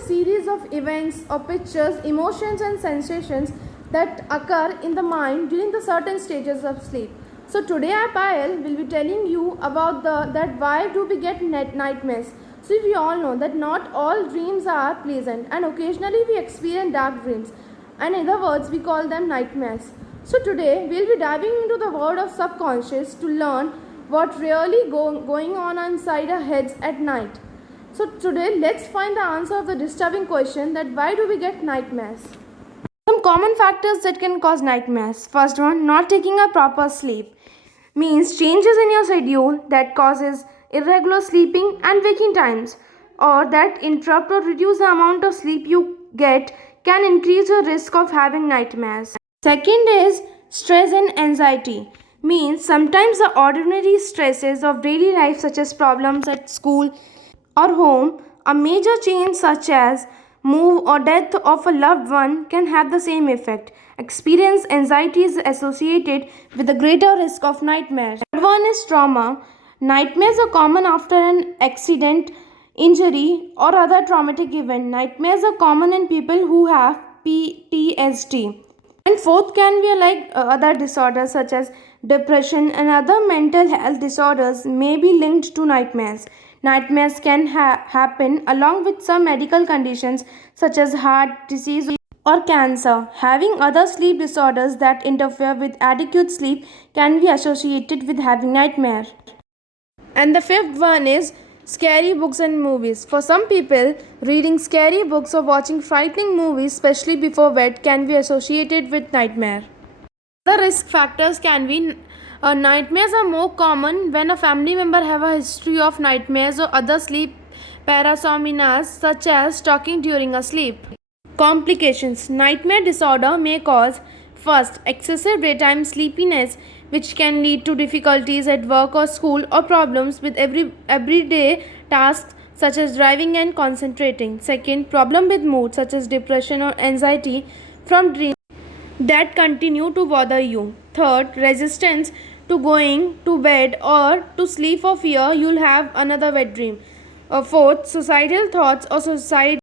a series of events or pictures, emotions and sensations that occur in the mind during the certain stages of sleep. So today I, Payal, will be telling you about that why do we get nightmares. So we all know that not all dreams are pleasant and occasionally we experience dark dreams, and in other words we call them nightmares. So today we'll be diving into the world of subconscious to learn what really going on inside our heads at night. So today let's find the answer of the disturbing question that why do we get nightmares. Some common factors that can cause nightmares. First one, not taking a proper sleep means changes in your schedule that causes irregular sleeping and waking times, or that interrupt or reduce the amount of sleep you get can increase your risk of having nightmares. Second is stress and anxiety means sometimes the ordinary stresses of daily life such as problems at school or home, a major change such as move or death of a loved one can have the same effect. Experience anxiety is associated with a greater risk of nightmares. Third one is trauma. Nightmares are common after an accident, injury or other traumatic event. Nightmares are common in people who have PTSD. And fourth can be other disorders such as depression and other mental health disorders may be linked to nightmares. Nightmares can happen along with some medical conditions such as heart disease or cancer. Having other sleep disorders that interfere with adequate sleep can be associated with having nightmare. And the fifth one is scary books and movies. For some people, reading scary books or watching frightening movies, especially before bed, can be associated with nightmare. The risk factors can be nightmares are more common when a family member have a history of nightmares or other sleep parasomnias such as talking during a sleep. Complications. Nightmare disorder may cause first, excessive daytime sleepiness which can lead to difficulties at work or school or problems with everyday tasks such as driving and concentrating. Second, problem with mood such as depression or anxiety from dreams that continue to bother you. Third, resistance to going to bed or to sleep for fear you'll have another wet dream. Fourth, suicidal thoughts or suicide